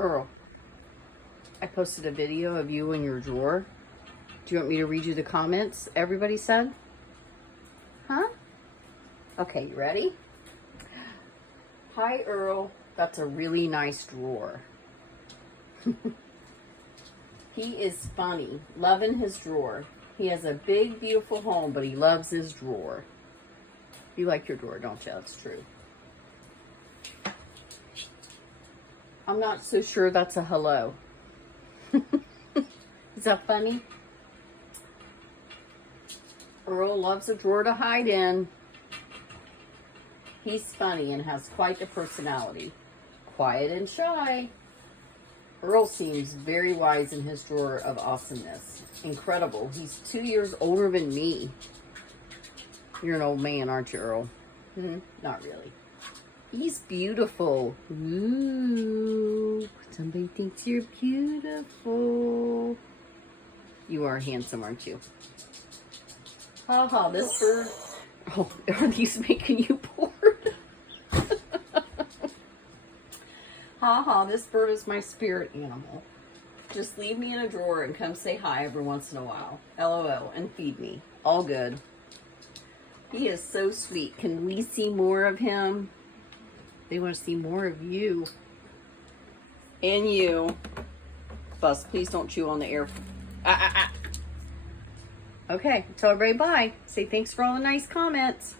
Earl, I posted a video of you in your drawer. Do you want me to read you the comments everybody said? Huh? Okay, you ready? Hi, Earl. That's a really nice drawer. He is funny, loving his drawer. He has a big, beautiful home, but he loves his drawer. You like your drawer, don't you? That's true. I'm not so sure that's a hello. Is that funny? Earl loves a drawer to hide in. He's funny and has quite the personality. Quiet and shy. Earl seems very wise in his drawer of awesomeness. Incredible. He's 2 years older than me. You're an old man, aren't you, Earl? Not really. He's beautiful. Ooh, somebody thinks you're beautiful. You are handsome, aren't you? Haha, this bird. Oh, are these making you bored? Haha, this bird is my spirit animal. Just leave me in a drawer and come say hi every once in a while. LOL, and feed me. All good. He is so sweet. Can we see more of him? They want to see more of you. And you. Bus, please don't chew on the air. Okay, tell everybody bye. Say thanks for all the nice comments.